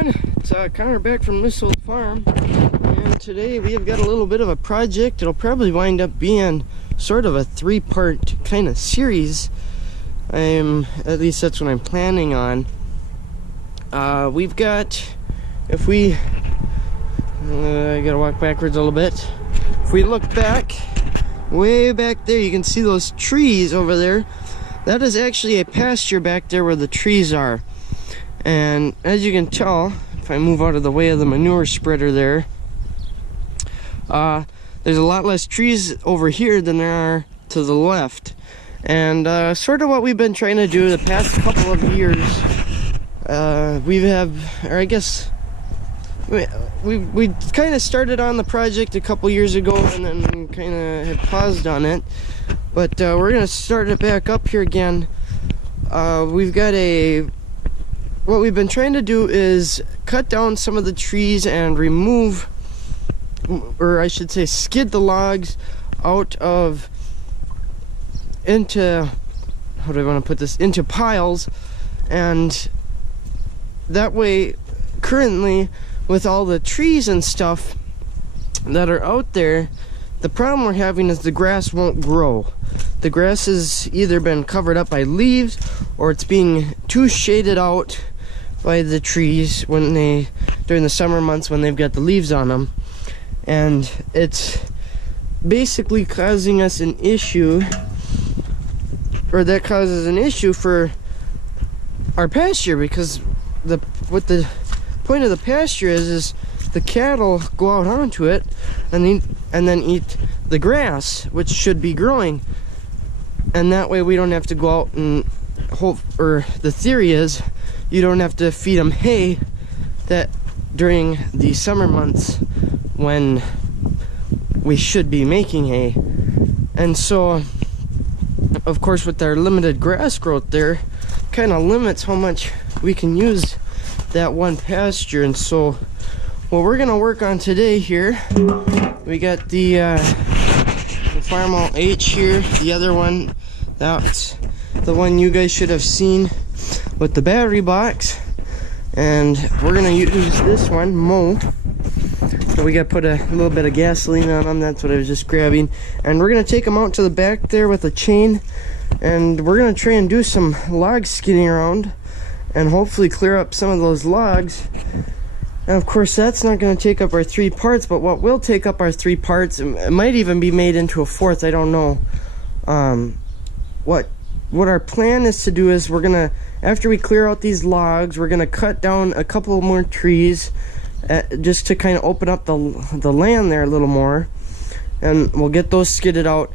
everyone, it's Connor back from this old farm, and today we have got a little bit of a project. It'll probably wind up being sort of a three-part kind of series. At least that's what I'm planning on. We've got, if we I gotta walk backwards a little bit. If we look back, way back there, you can see those trees over there. That is actually a pasture back there where the trees are. And as you can tell, if I move out of the way of the manure spreader there, there's a lot less trees over here than there are to the left. And sort of what we've been trying to do the past couple of years, we kind of started on the project a couple years ago and then kind of had paused on it. But we're going to start it back up here again. What we've been trying to do is cut down some of the trees and remove, or I should say skid the logs out of, into piles. And that way, currently, with all the trees and stuff that are out there, the problem we're having is the grass won't grow. The grass has either been covered up by leaves or it's being too shaded out by the trees during the summer months when they've got the leaves on them. And it's basically causing us an issue, or that causes an issue for our pasture, because what the point of the pasture is the cattle go out onto it and then eat the grass, which should be growing. And that way we don't have to go out and the theory is you don't have to feed them hay that during the summer months when we should be making hay. And so, of course, with our limited grass growth there, kind of limits how much we can use that one pasture. And so what we're gonna work on today here, we got the Farmall H here, the other one, that's the one you guys should have seen with the battery box, and we're gonna use this one, Mo. So we got to put a little bit of gasoline on them. That's what I was just grabbing, and we're gonna take them out to the back there with a chain, and we're gonna try and do some log skidding around and hopefully clear up some of those logs. And of course that's not going to take up our 3 parts, but what will take up our 3 parts, it might even be made into a 4th, I don't know. What our plan is to do is we're gonna, after we clear out these logs, we're gonna cut down a couple more trees just to kind of open up the land there a little more, and we'll get those skidded out.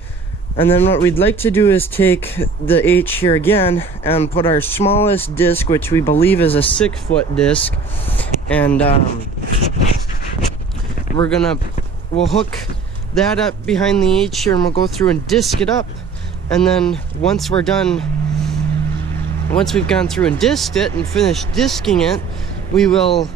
And then what we'd like to do is take the H here again and put our smallest disc, which we believe is a 6-foot disc, and we'll hook that up behind the H here, and we'll go through and disc it up. And then once we've gone through and disced it and finished disking it, we will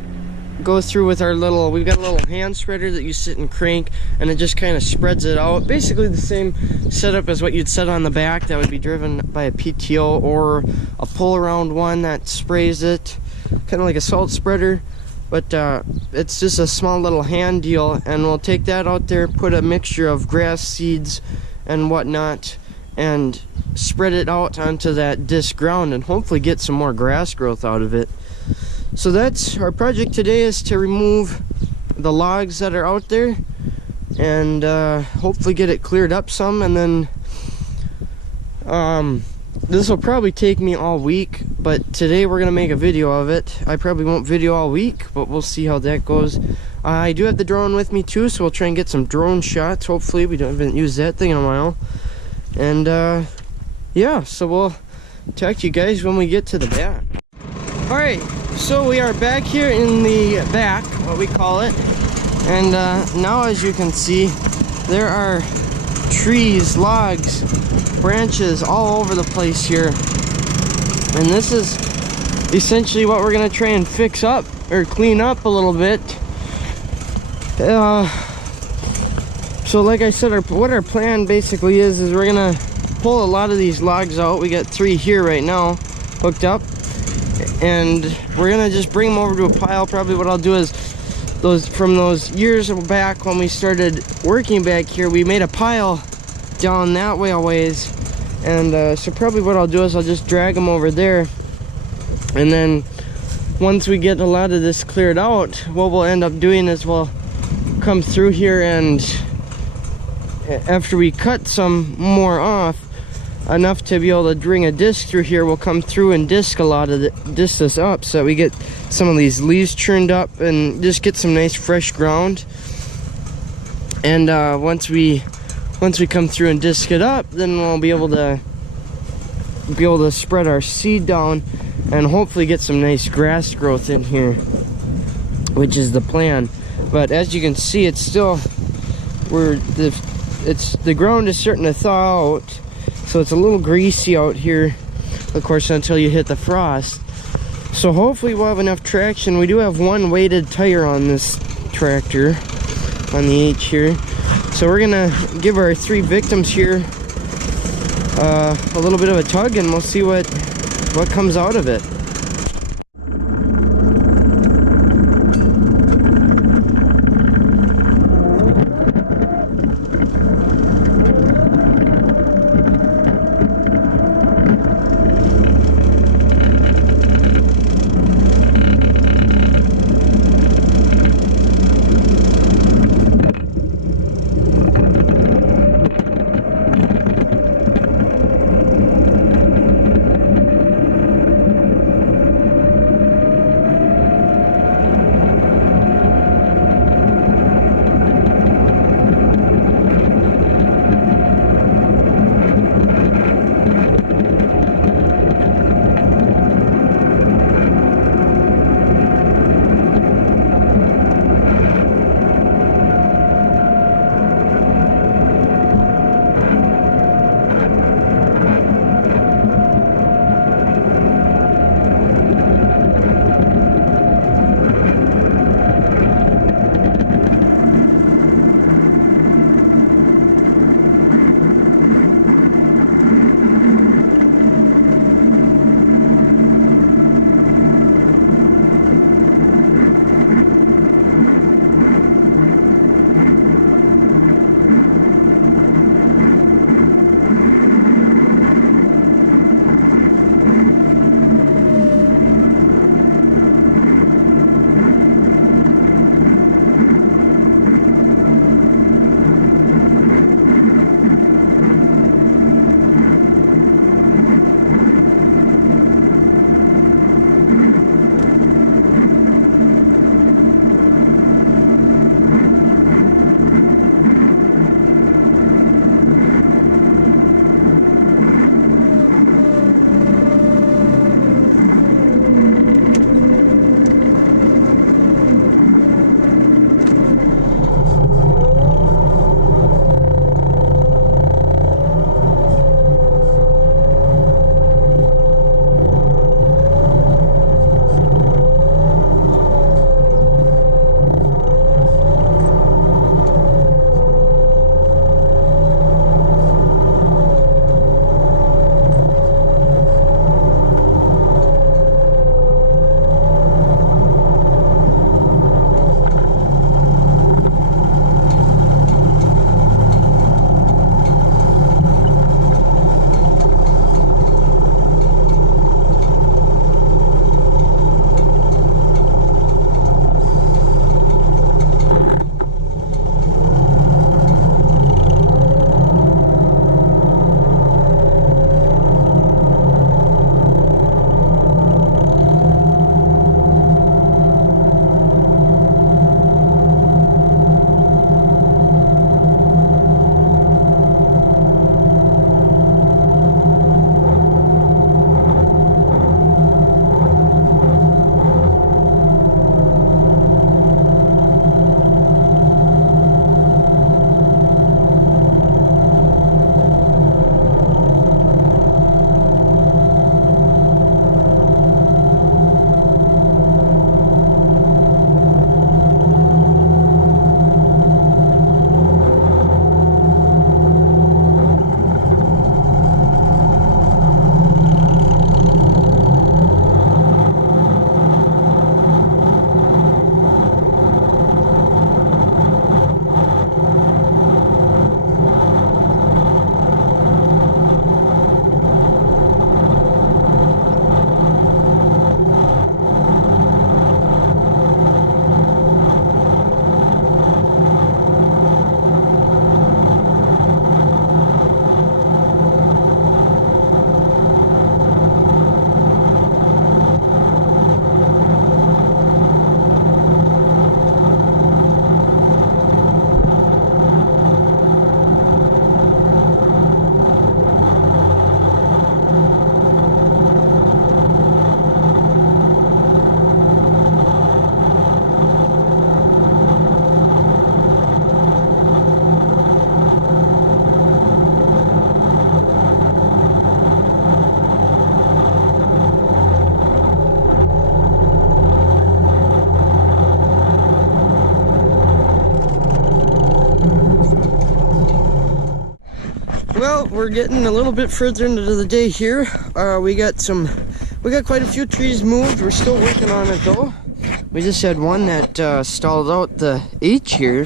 go through with we've got a little hand spreader that you sit and crank, and it just kind of spreads it out. Basically the same setup as what you'd set on the back that would be driven by a PTO, or a pull around one that sprays it, kind of like a salt spreader. But it's just a small little hand deal, and we'll take that out there, put a mixture of grass seeds and whatnot, and spread it out onto that disc ground and hopefully get some more grass growth out of it. So that's our project today, is to remove the logs that are out there and hopefully get it cleared up some. And then this will probably take me all week, but today we're gonna make a video of it. I probably won't video all week, but we'll see how that goes. I do have the drone with me too, so we'll try and get some drone shots. Hopefully, we haven't used that thing in a while. And yeah, so we'll talk to you guys when we get to the back. Alright, so we are back here in the back, what we call it. And now, as you can see, there are trees, logs, branches all over the place here. And this is essentially what we're going to try and fix up, or clean up a little bit. So like I said, what our plan basically is we're going to pull a lot of these logs out. We got 3 here right now hooked up. and we're gonna just bring them over to a pile. Probably what I'll do is from those years back when we started working back here, we made a pile down that way a ways, and so probably what I'll do is I'll just drag them over there, and then once we get a lot of this cleared out, what we'll end up doing is we'll come through here, and after we cut some more off, enough to be able to bring a disc through here, we'll come through and disc this up so that we get some of these leaves churned up and just get some nice fresh ground. And once we come through and disc it up, then we'll be able to spread our seed down and hopefully get some nice grass growth in here, which is the plan. But as you can see, it's still the ground is starting to thaw out, so it's a little greasy out here, of course, until you hit the frost. So hopefully we'll have enough traction. We do have one weighted tire on this tractor, on the H here. So we're gonna give our 3 victims here a little bit of a tug, and we'll see what comes out of it. Well, we're getting a little bit further into the day here. We got quite a few trees moved. We're still working on it though. We just had one that stalled out the H here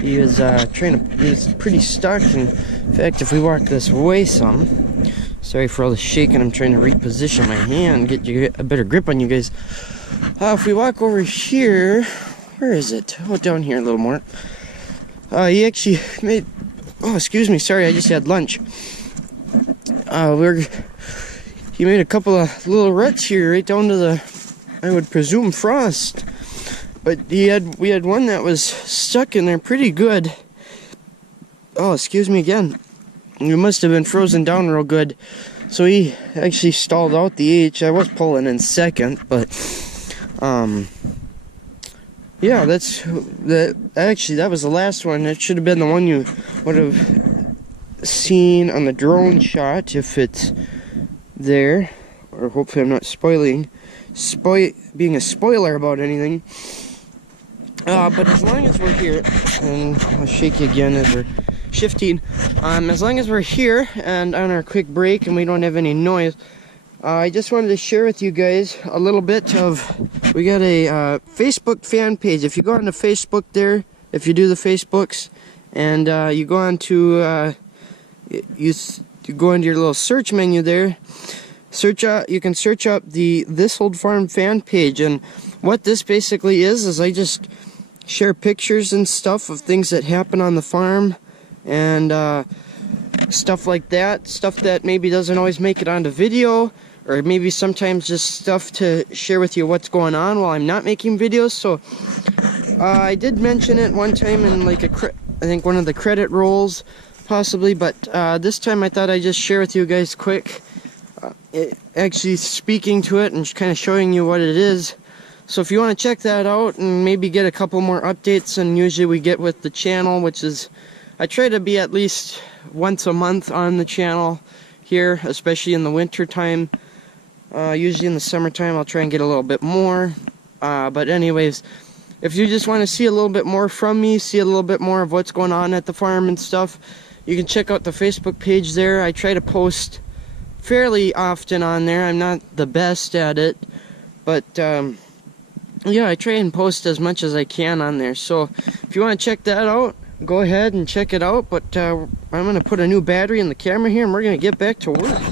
he was pretty stuck. In fact, if we walk this way some, sorry for all the shaking, I'm trying to reposition my hand, get you a better grip on you guys. If we walk over here, where is it? Oh, down here a little more. He actually made, oh, excuse me, sorry, I just had lunch. He made a couple of little ruts here right down to the, I would presume, frost. But we had one that was stuck in there pretty good. Oh, excuse me again. It must have been frozen down real good. So he actually stalled out the H. I was pulling in second, but yeah, that was the last one. That should have been the one you would have seen on the drone shot if it's there. Or hopefully I'm not being a spoiler about anything. But as long as we're here, and I'll shake you again as we're shifting, as long as we're here and on our quick break and we don't have any noise, I just wanted to share with you guys a little bit of, we got a Facebook fan page. If you go on to Facebook there, if you do the Facebooks, and you go on to, you go into your little search menu there, you can search up the This Old Farm fan page, and what this basically is I just share pictures and stuff of things that happen on the farm, and stuff like that, stuff that maybe doesn't always make it onto video, or maybe sometimes just stuff to share with you what's going on while I'm not making videos. So I did mention it one time in like I think one of the credit rolls possibly, but this time I thought I'd just share with you guys quick, actually speaking to it and kind of showing you what it is. So if you want to check that out and maybe get a couple more updates than usually we get with the channel, which is, I try to be at least once a month on the channel here, especially in the winter time. Usually in the summertime I'll try and get a little bit more. But anyways, if you just want to see a little bit more from me, see a little bit more of what's going on at the farm and stuff, you can check out the Facebook page there. I try to post fairly often on there. I'm not the best at it, but yeah, I try and post as much as I can on there. So if you want to check that out, go ahead and check it out. But I'm going to put a new battery in the camera here and we're going to get back to work.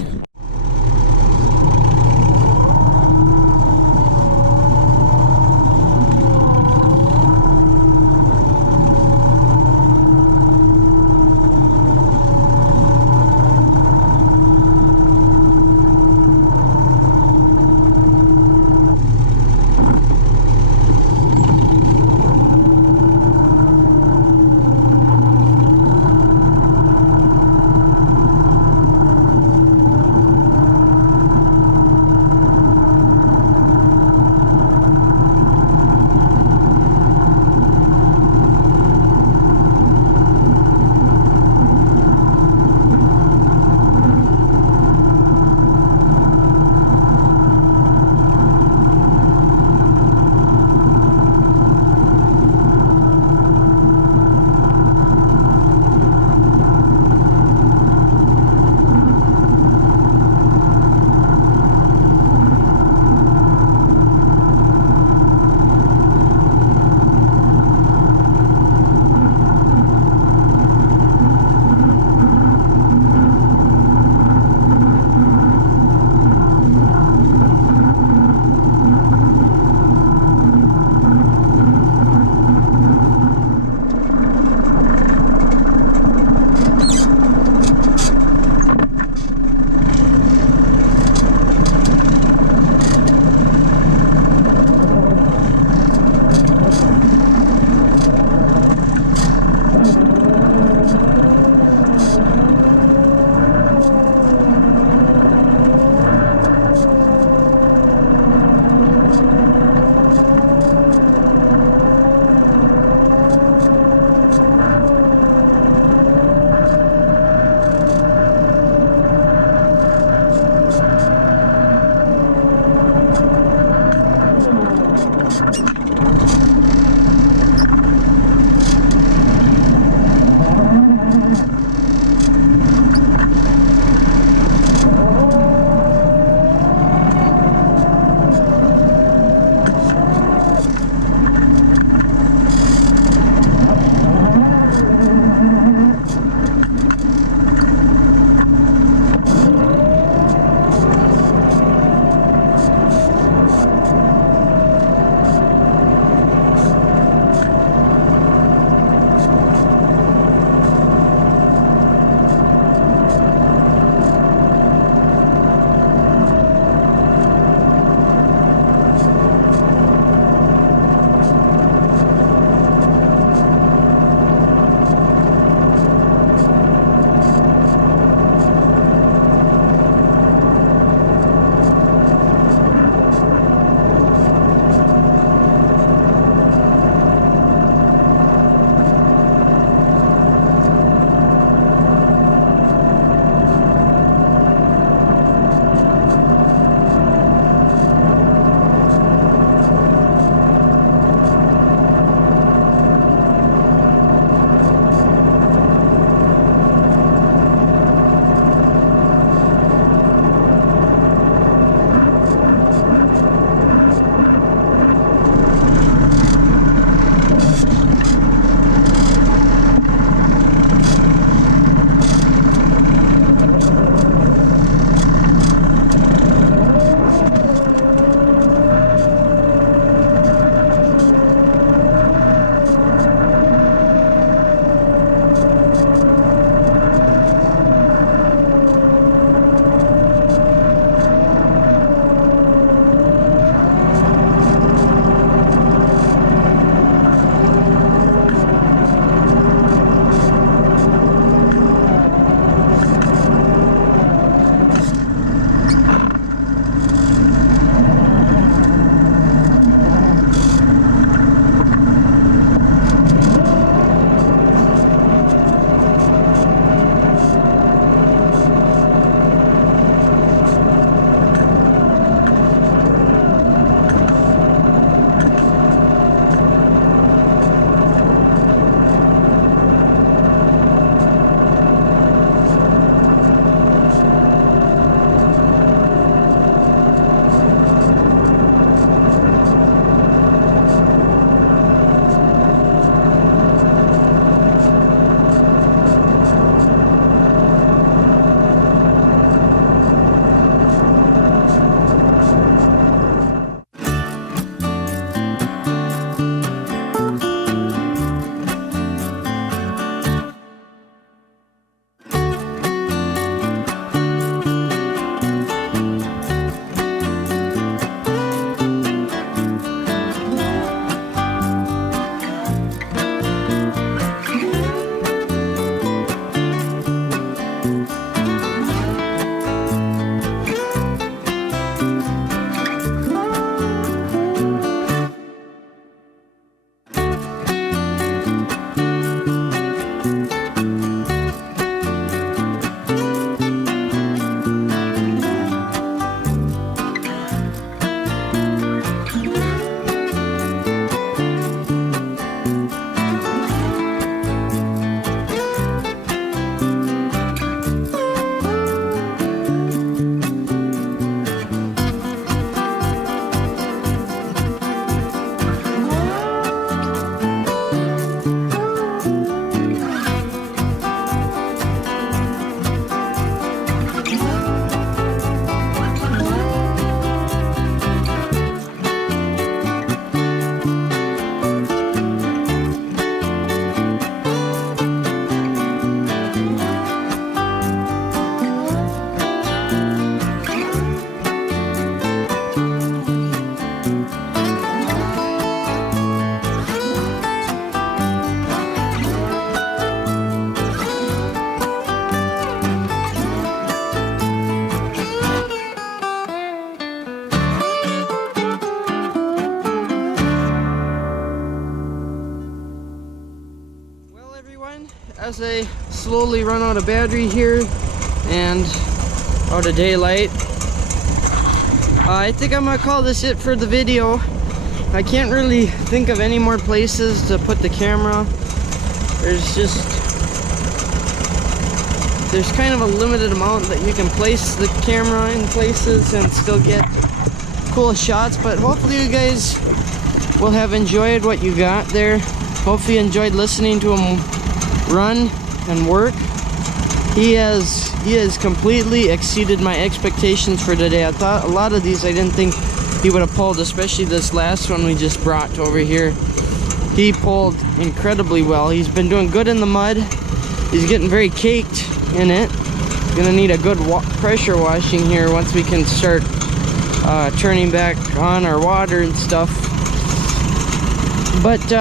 as I slowly run out of battery here and out of daylight. I think I'm gonna call this it for the video. I can't really think of any more places to put the camera. There's kind of a limited amount that you can place the camera in places and still get cool shots, but hopefully you guys will have enjoyed what you got there. Hopefully you enjoyed listening to him run and work. He has completely exceeded my expectations for today. I thought a lot of these I didn't think he would have pulled, especially this last one we just brought over here. He pulled incredibly well. He's been doing good in the mud. He's getting very caked in it. Gonna need a good pressure washing here once we can start turning back on our water and stuff. But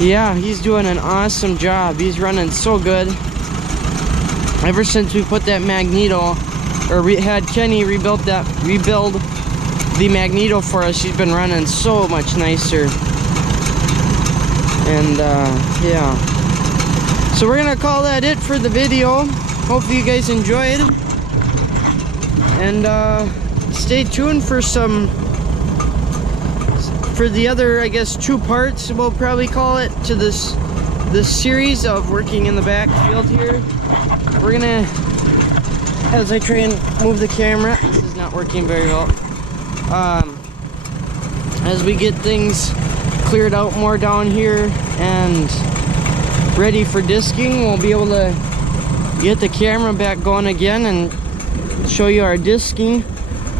yeah, he's doing an awesome job. He's running so good. Ever since we put that magneto, or had Kenny rebuild the magneto for us, he's been running so much nicer. And yeah, so we're gonna call that it for the video. Hopefully you guys enjoyed, and stay tuned for the other, I guess, 2 parts, we'll probably call it, to this series of working in the backfield here. We're gonna, as I try and move the camera, this is not working very well. As we get things cleared out more down here and ready for disking, we'll be able to get the camera back going again and show you our disking.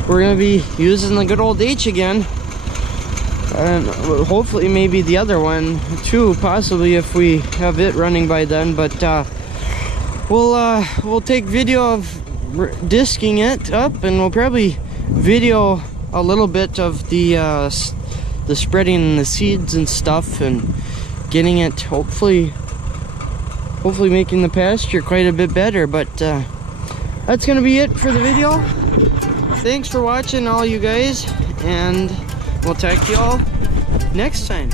We're gonna be using the good old H again, and hopefully maybe the other one too, possibly, if we have it running by then. But we'll take video of disking it up, and we'll probably video a little bit of the spreading the seeds and stuff and getting it, hopefully making the pasture quite a bit better. But that's gonna be it for the video. Thanks for watching, all you guys, and we'll talk to you all next time.